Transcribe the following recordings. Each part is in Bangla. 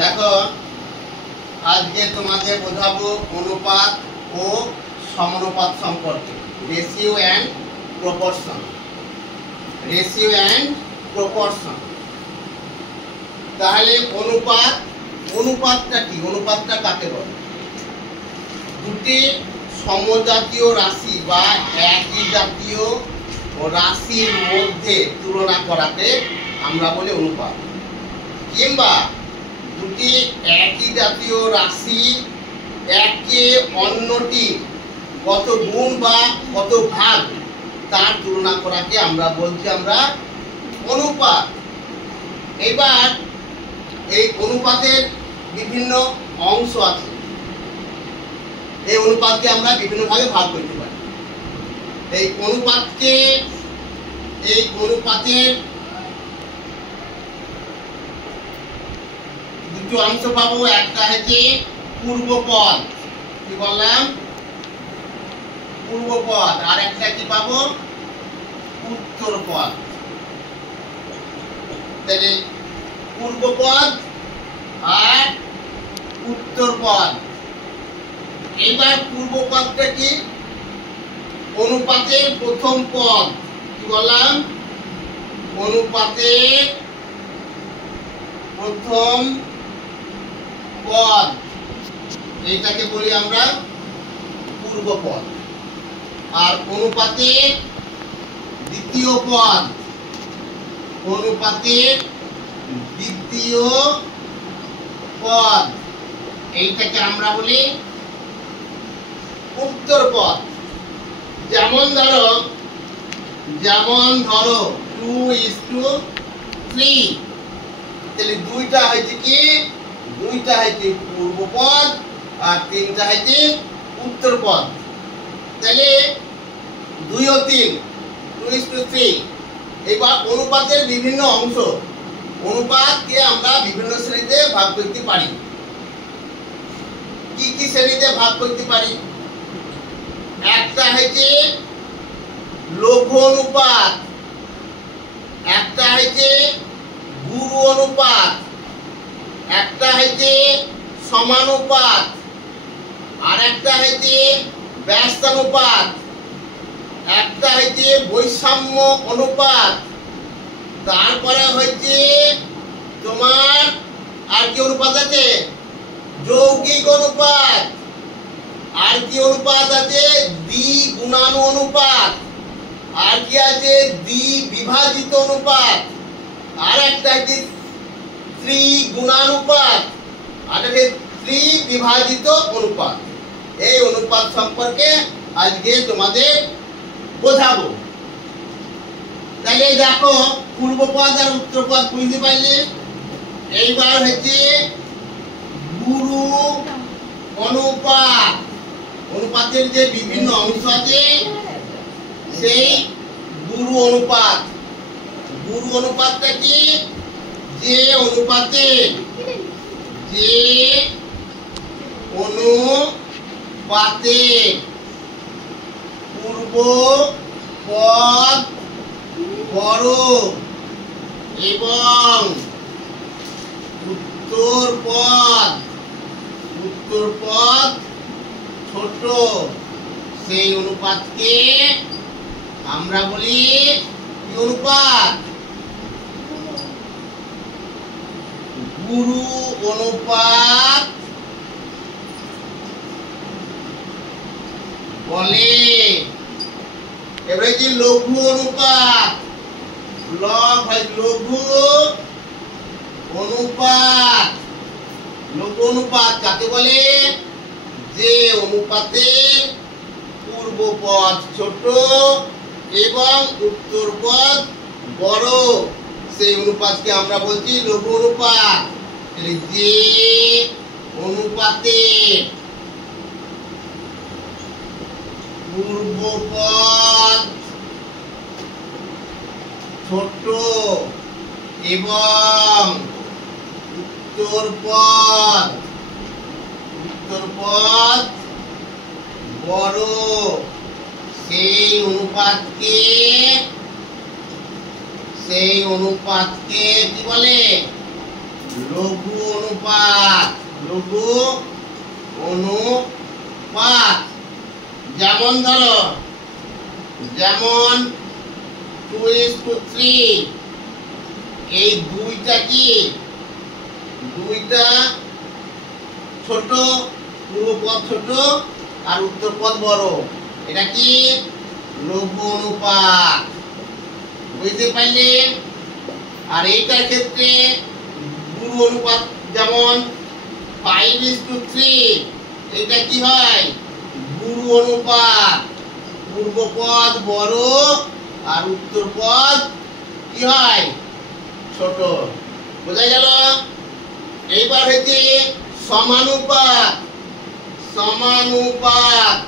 দেখো আজকে তোমাদের বোঝাবো অনুপাত ও সমানুপাত সম্পর্কে, ratio and proportion. Ratio and proportion. তাহলে অনুপাতটা কি? অনুপাতটা কাকে বলে? দুটি সমজাতীয় রাশি বা একই জাতীয় রাশির মধ্যে তুলনা করাকে আমরা বলি অনুপাত। কিংবা দুটি একই জাতীয় রাশি একে অন্যটি কত গুণ বা কত ভাগ তার তুলনা করাকে আমরা বলছি অনুপাত। এবার এই অনুপাতের বিভিন্ন অংশ আছে। এই অনুপাতকে আমরা বিভিন্ন ভাগে ভাগ করতে পারি। এই অনুপাতের দুটো অংশ পাবো। একটা হচ্ছে পূর্বপদ, কি বললাম? পূর্বপদ। আর একটা কি পাবো? উত্তরপদ। তাহলে পূর্বপদ আর উত্তরপদ। এবার পূর্বপদটা কি? অনুপাতের প্রথম পদ। কি বললাম? অনুপাতের প্রথম পদ, এইটাকে বলি আমরা পূর্বপদ। আর অনুপাতের দ্বিতীয় পদ, অনুপাতের দ্বিতীয় পদ, এইটাকে আমরা বলি উত্তরপদ। যেমন ধরো 2:3, তাহলে দুইটা হয়েছে কি? দুইটা হয়েছে পূর্বপদ আর তিনটা হয়েছে উত্তরপদ। তাহলে 2 ও 3, 2:3। এবার অনুপাতের বিভিন্ন অংশ, অনুপাতকে আমরা বিভিন্ন শ্রেণীতে ভাগ করতে পারি। কি কি শ্রেণীতে ভাগ করতে পারি? একটা হচ্ছে লঘু অনুপাত, একটা হচ্ছে গুরু অনুপাত, একটা হচ্ছে সমানুপাত, আর একটা হচ্ছে ব্যস্তানুপাত, একটা হচ্ছে বৈষম্য অনুপাত, তারপরে হচ্ছে তোমার আর কি অনুপাত আছে? যৌগিক অনুপাত। আর কি অনুপাত আছে? দ্বিগুণানু অনুপাত। আর কি আছে? দ্বিবিভাজিত অনুপাত। আর একটা আছে ত্রিগুণানুপাত, আর একটা ত্রিবিভাজিত অনুপাত। এই অনুপাত সম্পর্কে আজকে তোমাদের বোঝাবো। তাহলে দেখো পূর্বপদ আর উত্তরপদ বুঝতে পারলে। এইবার হচ্ছে গুরু অনুপাত। অনুপাতের যে বিভিন্ন অংশ আছে সেই গুরু অনুপাত। গুরু অনুপাতটা কি? যে অনুপাতে পূর্বপদ বড় এবং উত্তরপদ ছোট, সেই অনুপাতকে আমরা বলি কি অনুপাত? গুরু অনুপাত বলে। এবারে যে লঘু অনুপাত, লঘু অনুপাত। লঘু অনুপাত কাকে বলে? যে অনুপাতের পূর্বপদ ছোট এবং উত্তরপদ বড়, সেই অনুপাতকে আমরা বলছি লঘু অনুপাত। যে অনুপাতের পূর্বপদ ছোট এবং উত্তরপদ বড়, সেই অনুপাতকে কি বলে? লঘু অনুপাত, লঘু অনুপাত। যেমন ধরো, যেমন 2:3, এই দুইটা কি, দুইটা ছোট, পূর্বপদ ছোট আর উত্তরপদ বড়, এটা কি লঘু অনুপাত। বুঝতে পারলে? আর এইটার ক্ষেত্রে গুরু অনুপাত, যেমন 5:3, এটা কি হয় গুরু অনুপাত, পূর্বপদ বড় আর উত্তরপদ কি হয় ছোট। বোঝা গেল? এইবার হচ্ছে সমানুপাত। সমানুপাত,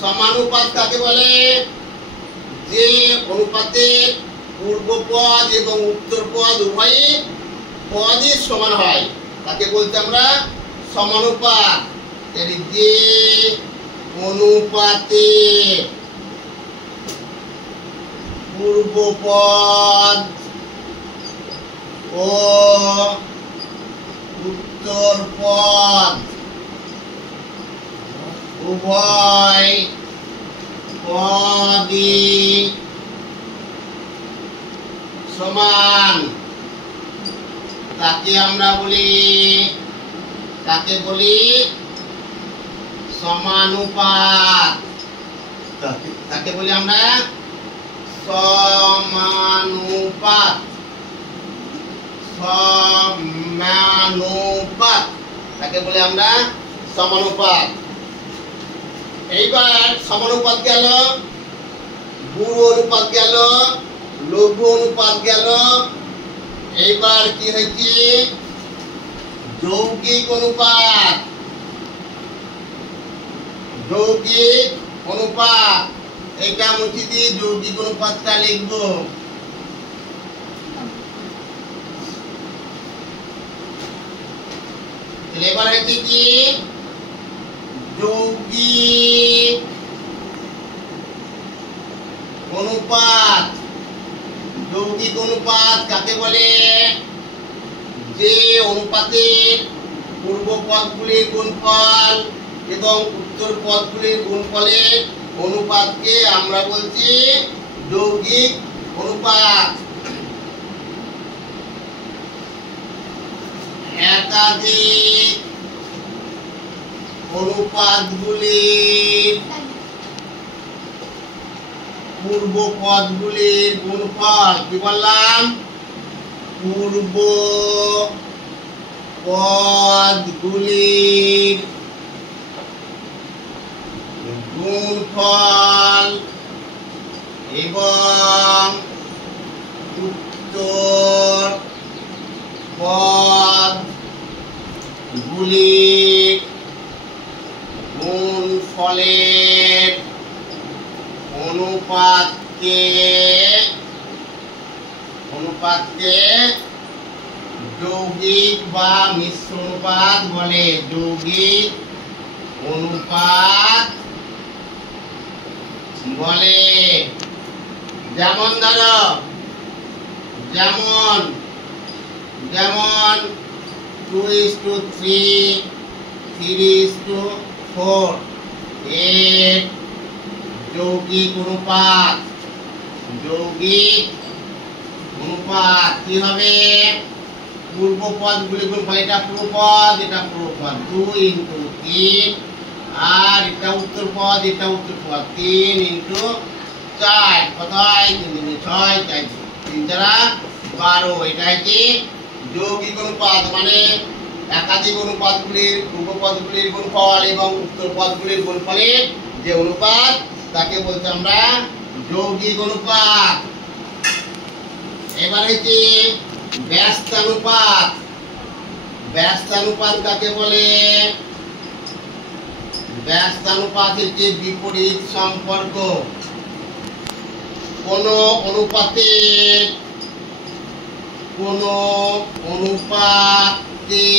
সমানুপাত কাকে বলে? যে অনুপাতের পূর্বপদ এবং উত্তরপদ উভয়ই পদই সমান হয়, তাকে বলতে আমরা সমানুপাত। যে অনুপাতে পূর্বপদ ও উত্তরপদ উভয় পদই সমান, তাকে আমরা বলি, তাকে বলি সমানুপাত। তাকে বলি আমরা সমানুপাত। সমানুপাত, তাকে বলি আমরা সমানুপাত। এইবার সমানুপাত গেল, গুরু অনুপাত গেল, লঘু অনুপাত গেল। এইবার কি হয়েছে? যৌগিক অনুপাত। যৌগিক অনুপাত, এটা মুছে দিয়ে যৌগিক অনুপাতটা লিখবো। এবার হচ্ছে কি যৌগিক অনুপাত। যৌগিক অনুপাত কাকে বলে? যে অনুপাতের পূর্ব পদগুলির গুণফল এবং উত্তর পদগুলির গুণফলের অনুপাতকে আমরা বলছি যৌগিক অনুপাত। একাধিক অনুপাতগুলির পূর্ব পদগুলির গুণফল, কি বললাম? পূর্ব পদগুলির গুণফল এবং উত্তর পদগুলির গুণফলের অনুপাতকে যৌগিক বা মিশ্র অনুপাত বলে। যৌগিক অনুপাত বলে। যেমন ধরো, যেমন 2:3, 3:4, এর যৌগিক অনুপাত। যৌগিক অনুপাত কি হবে? পূর্ব পদগুলি গুণফল, এটা পূর্বপদ, এটা পূর্বপদ, 2 × 3, আর এটা উত্তরপদ, এটা উত্তরপদ, 3 × 4, কত হয়? 3 × 6, 4, 3 × 4, 12। এটা হচ্ছে যৌগিক অনুপাত, মানে একাধিক অনুপাতগুলির পূর্বপদগুলির গুণফল এবং উত্তরপদগুলির গুণফলের যে অনুপাত, তাকে বলতে আমরা যৌগিক অনুপাত। এবার হচ্ছে ব্যস্তানুপাত। ব্যস্তানুপাত কাকে বলে? ব্যস্তানুপাত হচ্ছে বিপরীত সম্পর্ক। কোন অনুপাতের পূর্বপদ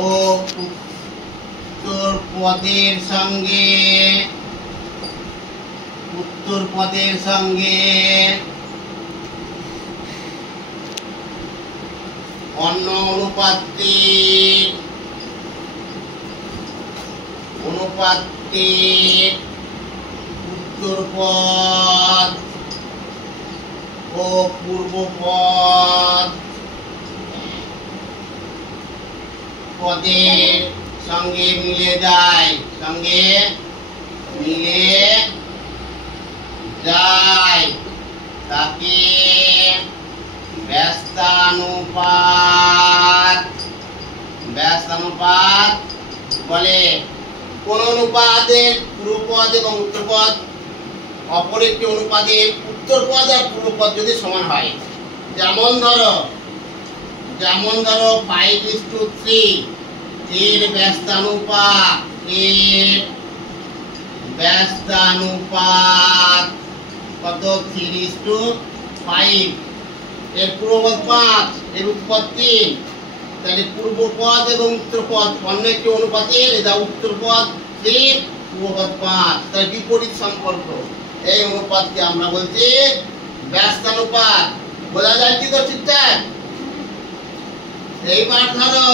ও উত্তরপদের সঙ্গে উত্তর পদের সঙ্গে অন্য অনুপাতের উত্তর পদ ও পূর্ব পদের সঙ্গে মিলে যায়, তাকে ব্যস্তানুপাত বলে। কোন অনুপাতের পূর্বপদ এবং উত্তরপদ অপর একটি অনুপাতের উত্তরপদ আর পূর্বপদ যদি সমান হয়, যেমন ধরো 5:3 এর ব্যস্তানুপাত কত? 3:5। এর পূর্বপদ 5, এর উত্তরপদ 3, তাহলে পূর্বপদ এবং উত্তরপদ অন্য একটি অনুপাতের, এটা উত্তরপদ 3, পূর্বপদ 5, তার বিপরীত সম্পর্ক। এই অনুপাতকে আমরা বলছি ব্যস্তানুপাত। বোঝা যায় কি? তো ঠিকঠাক। এইবার ধরো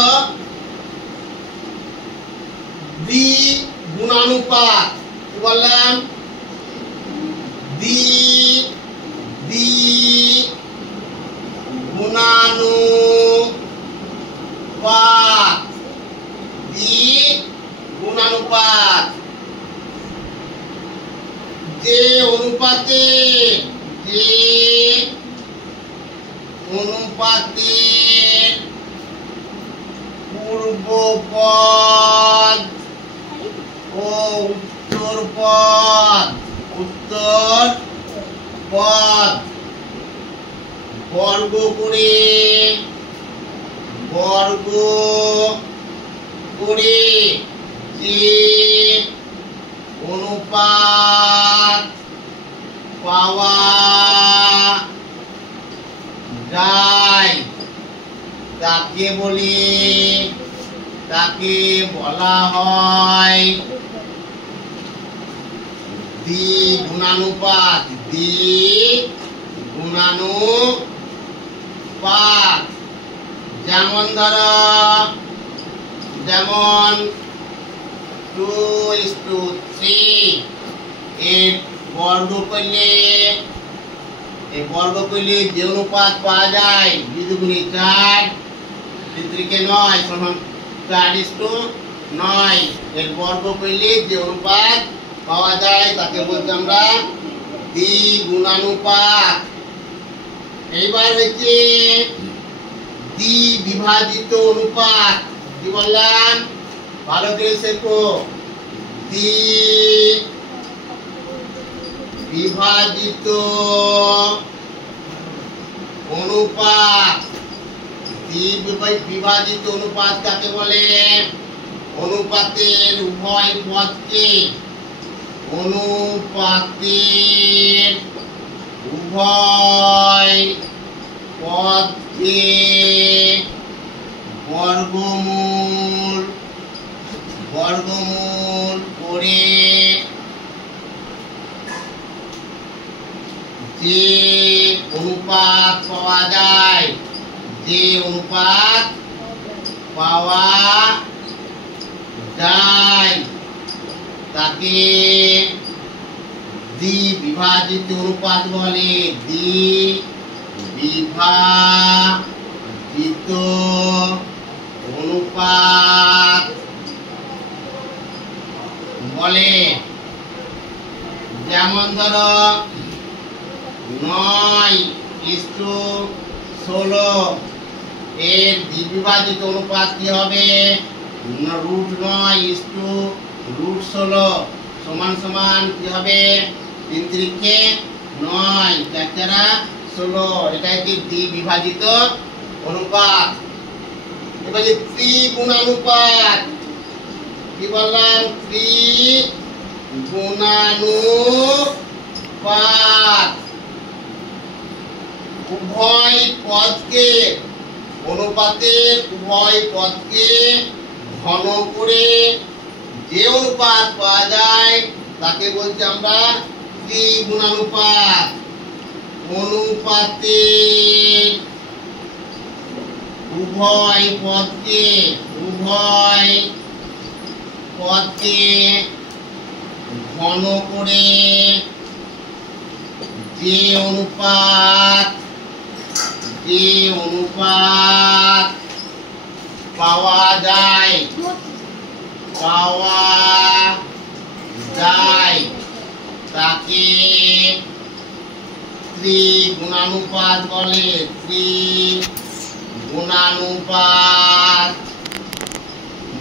দ্বিগুণানুপাত। কি বললাম? দ্বিগুণানুপাত যে অনুপাতের পূর্বপদ ও উত্তরপদ বর্গ করে যে অনুপাত পাওয়া যায় তাকে বলা হয় দ্বিগুণানুপাত। যেমন ধরো 2:3 এর বর্গ করলে যে অনুপাত পাওয়া যায় 2 দুগুণে 4, 3 9 সমান 4:9। এর বর্গ করলে যে অনুপাত পাওয়া যায় তাকে বলতে আমরা দ্বিগুণানুপাত। এইবার হচ্ছে দ্বিবিভাজিত অনুপাত। কি বললাম? ভালো করে শেখো। দ্বিবিভাজিত অনুপাত। বিভাজিত অনুপাত কাকে বলে? অনুপাতের উভয় পদকে বর্গমূল করে যে অনুপাত পাওয়া যায় তাকে দ্বিবিভাজিত অনুপাত বলে। দ্বিবিভাজিত অনুপাত বলে। যেমন ধরো 9:16 এর দ্বিবিভাজিত অনুপাত কি হবে? √9:√16 সমান কি হবে? 3 3 9, 4 4 16। এটা হচ্ছে দ্বিবিভাজিত অনুপাত। এবার যে ত্রিগুণানুপাত। কি বললাম? ত্রিগুণানুপাত অনুপাতের উভয় পদকে ঘন করে যে অনুপাত পাওয়া যায় তাকে বলছি আমরা ত্রিগুণানুপাত অনুপাতের উভয় পদকে ঘন করে যে অনুপাত পাওয়া যায় তাকে ত্রিগুণানুপাত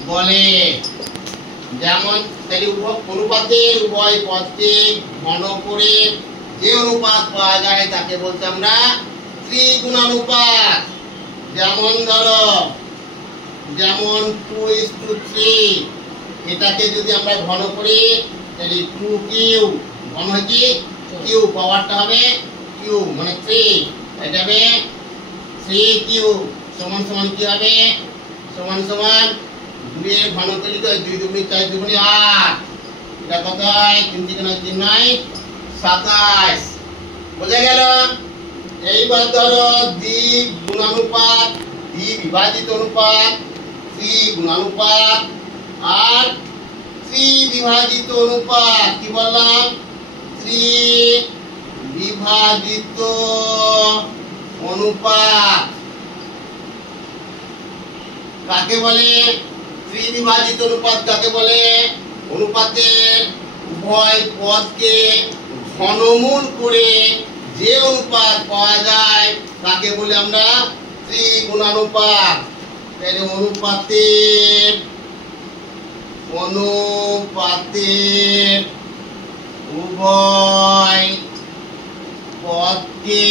বলে। যেমন অনুপাতের উভয় পদকে ঘন করে যে অনুপাত পাওয়া যায় তাকে বলতে আমরা ত্রিগুণানুপাত। যেমন ধরো 2:3, এটাকে যদি আমরা ঘন করি তাহলে 2 কিউব, ঘন হচ্ছে কিউব, পাওয়ারটা হবে কিউব মানে 3, এটা হবে 3 কিউব সমান সমান কি হবে সমান 2 এর ঘন করলে তো 2 দুগুণে 4 দুগুণে 8, এটা কত হয় 3 থেকে 9 3 9 27, বোঝা গেল। এইবার ধরো দ্বিগুণানুপাত, দ্বিবিভাজিত অনুপাত, ত্রিগুণানুপাত আর ত্রিবিভাজিত অনুপাত। কি বললাম? ত্রিবিভাজিত অনুপাত কাকে বলে? ত্রিবিভাজিত অনুপাত কাকে বলে? অনুপাতের উভয় পদকে ঘনমূল করে যে অনুপাত পাওয়া যায় তাকে বলে আমরা ত্রিগুণানুপাত। তাহলে অনুপাতের উভয় পদকে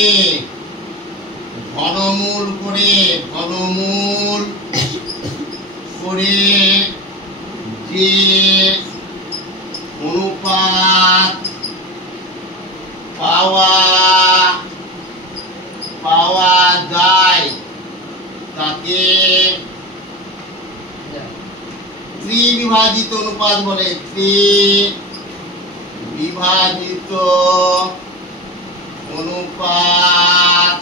ঘনমূল করে যে অনুপাত পাওয়া যায় তাকে ত্রিবিভাজিত অনুপাত বলে। ত্রিবিভাজিত অনুপাত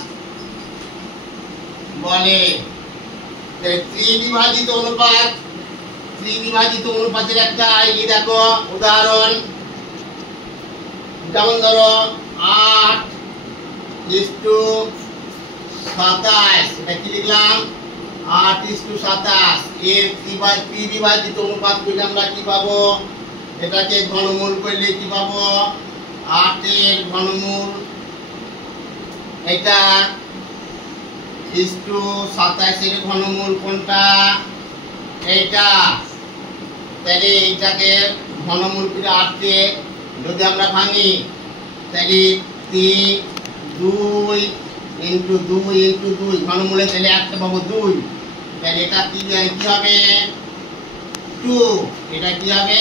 বলে। ত্রিবিভাজিত অনুপাতের একটা এই দেখো উদাহরণ, যেমন ধরো 8:27, এটা কি লিখলাম 8:27, এর ত্রিবিভাজিত অনুপাত করলে আমরা কি পাবো? এটাকে ঘনমূল করলে কি পাবো? 8 এর ঘনমূল, এটা 27 এর ঘনমূল কোনটা? এইটা। তাহলে এইটাকে ঘনমূল করে 8 কে যদি আমরা ভাঙি তাহলে 2 ইন্টু 2 ঘনমূলে তাহলে একটা পাবো 2, তাহলে এটা কি হবে 2, এটা কি হবে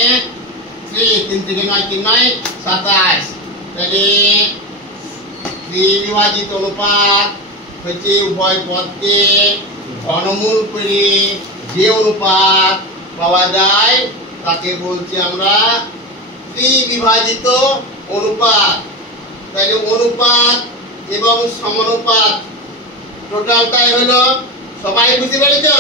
3, 3 থেকে 9 3 9 27। তাহলে ত্রিবিভাজিত অনুপাত হচ্ছে উভয় পদকে ঘনমূল করে যে অনুপাত পাওয়া যায় তাকে বলছি আমরা ত্রিবিভাজিত অনুপাত। তাহলে অনুপাত এবং সমানুপাত টোটালটাই হলো, সবাই বুঝতে পেরেছো?